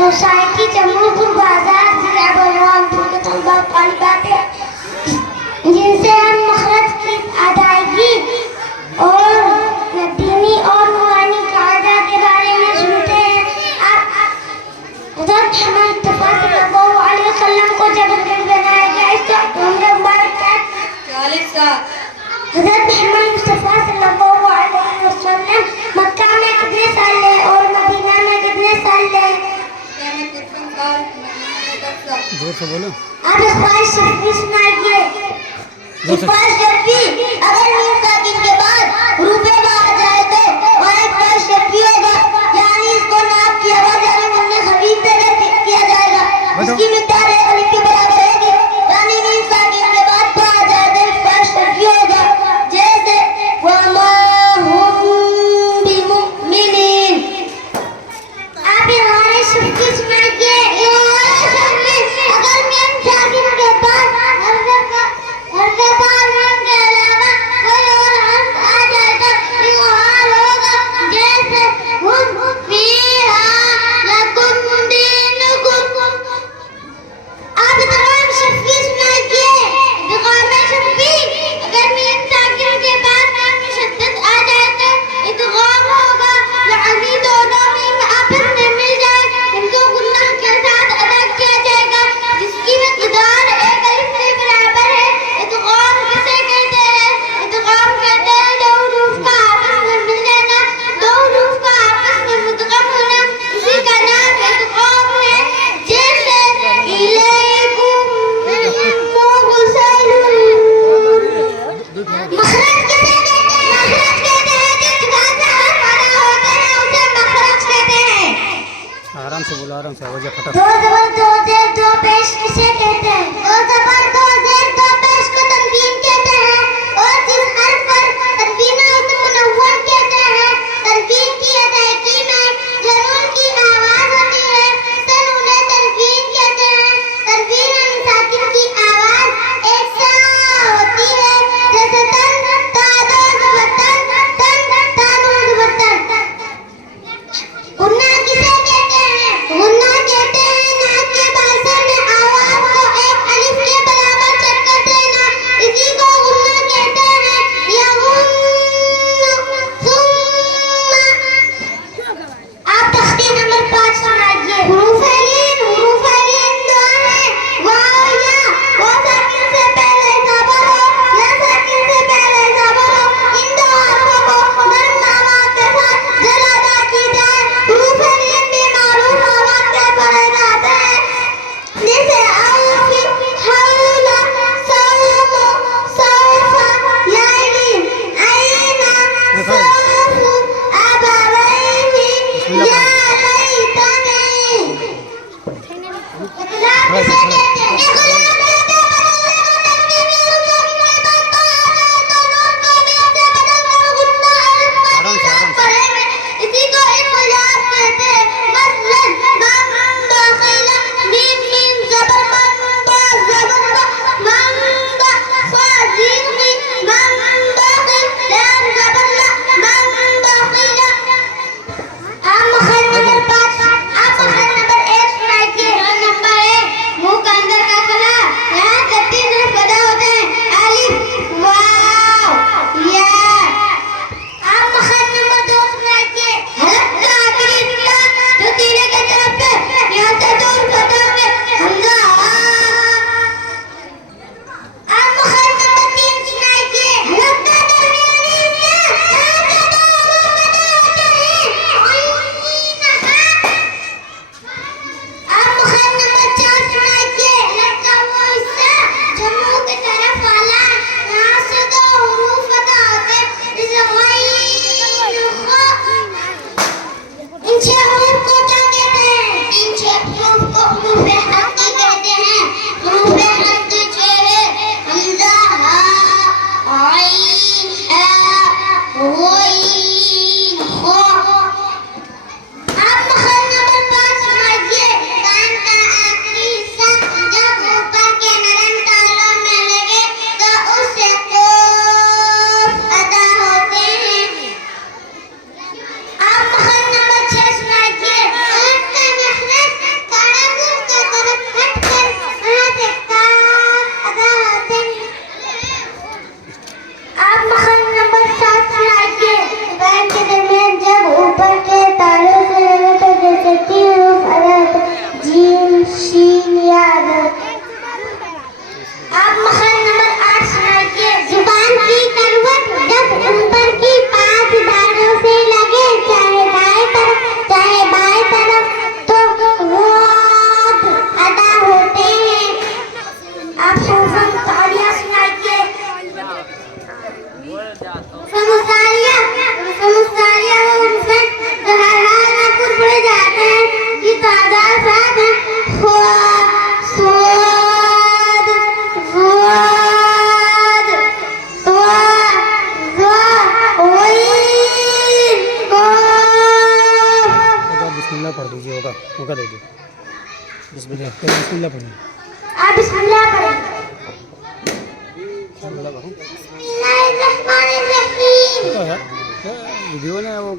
Society जमूपुर बाजार जिला बलरामपुर के तलबा तलबात है जिनसे हम मखरज की अदायगी और दीनी और नूरानी कायदा के बारे में सुनते हैं। हज़रत मोहम्मद मुस्तफा सल्लल्लाहु अलैहि वसल्लम को जब बनाया गया इसका उम्र मुबारक क्या 40 साल। हज़रत मोहम्मद मुस्तफा सल्लल्लाहु अलैहि वसल्लम मक्का में कितने साल रहे और मदीना में कितने साल रहे? जोर से बोलो। आप इस बात से सुनाइए। इस बात शर्फी अगर मीर साकिन के बाद रुपए आ जाए तो वहाँ एक बात शर्फी होगा, यानी इसको नाप की आवाज यानी मुन्ने खबीब पे किया जाएगा। इसकी मिक़दार एक अलिफ के बराबर होगी, यानी मीर साकिन के बाद आ जाए तो एक बात शर्फी होगा। जैसे वमा हुम बिमुमिनीन। आप हमारे शर्फी सुनाइए। अगर मीर साकिन के बाद हर के बाद हम के अलावा कोई और हर्फ आ जाए तो ये हाल होगा जैसे हुम फीहा लकुम दीनुकुम। आप तमाम शर्फी सुनाइए। इदगाम शर्फी अगर मीम साकिन के बाद नाम में शद्दत आ जाए तो इदगाम होगा, यानी दोनों मीम आपस में मिल जाए इनको गुन्ना के साथ अदा किया जाएगा जिसकी मिक़दार एक अलिफ के बराबर है। इदगाम किसे कहते हैं? इदगाम कहते हैं दो हरूफ का आपस में मिल जाना, दो हरूफ का आपस में मुदगम होना, इसी का नाम इदगाम है। जैसे इलैकुम मुग़सलून। मखरज किसे कहते हैं? मखरज कहते हैं जिस जगह से हर्फ अदा होते हैं उसे मखरज कहते हैं। आराम से बोलो, आराम से आवाज़ फटा। दो ज़बर दो ज़ेर दो पेश किसे कहते हैं? दो ज़बर दो ज़ेर दो पेश को तनवीन कहते हैं और जिस हर्फ पर तनवीन हो उसे मुनव्वन कहते हैं। तनवीन की अदायगी में जो नून की आवाज़ होती है उसे नूने तनवीन कहते हैं। तनवीन और साकिन की आवाज़ एक सा होती है जैसे तन ता दो ज़बर तन तन ता दो ज़बर तन। गुन्ना किसे कहते हैं? गुन्ना कहते हैं नाक के बासर में आवाज को एक अलिफ के बराबर चक्कर देना, इसी को गुन्ना कहते हैं। यगुन्नु सुम्मा। आप तख्ती नंबर 5 सुनाइए। हुरूफ लीन दो हैं, वाव या वो साकिन से पहले ज़बर हो या साकिन से पहले ज़बर हो, इन दो हर्फों को नर्म आवाज के साथ जल अदा की जाए। हुरूफ लीन भी मारूफ आवाज के पढ़े जाते हैं जैसे औफी हौला सौमु सौफा लाइलिन आइना सौफु अबवैहि या लैतनी। इखलास किसे कहते हैं? इसी को इख्लास कहते हैं। मसलन मम दाखिला मीम मीम ज़बर मम बा ज़बर बा मम बा ज़ीम मीम मम दाखिल लाम ज़बर ला मम दाखिला। आप मखरज नंबर 1 सुनाइए। नंबर 1 मुँह का शीन याद। आप मखर नंबर 8 सुनाइए। जुबान की करवट जब ऊपर की 5 दानों से लगे, चाहे दाएं तरफ चाहे बाएं तरफ, तो वो अदा होते हैं। आप सोफन तालियां सुनाइए। समस्तालिया उनसे जो हर हाल में खुद पड़े जाते हैं कि तादाद साथ है। स्वाद स्वाद बिस्मिल्लाह पढ़ दीजिए। होगा होगा दे दीजिए। बिस्मिल्लाह बिस्मिल्लाह पढ़िए। आप बिस्मिल्लाह पढ़ें। बिस्मिल्लाह पढ़ो। बिस्मिल्लाहिर्रहमानिर्रहीम। वीडियो ना वो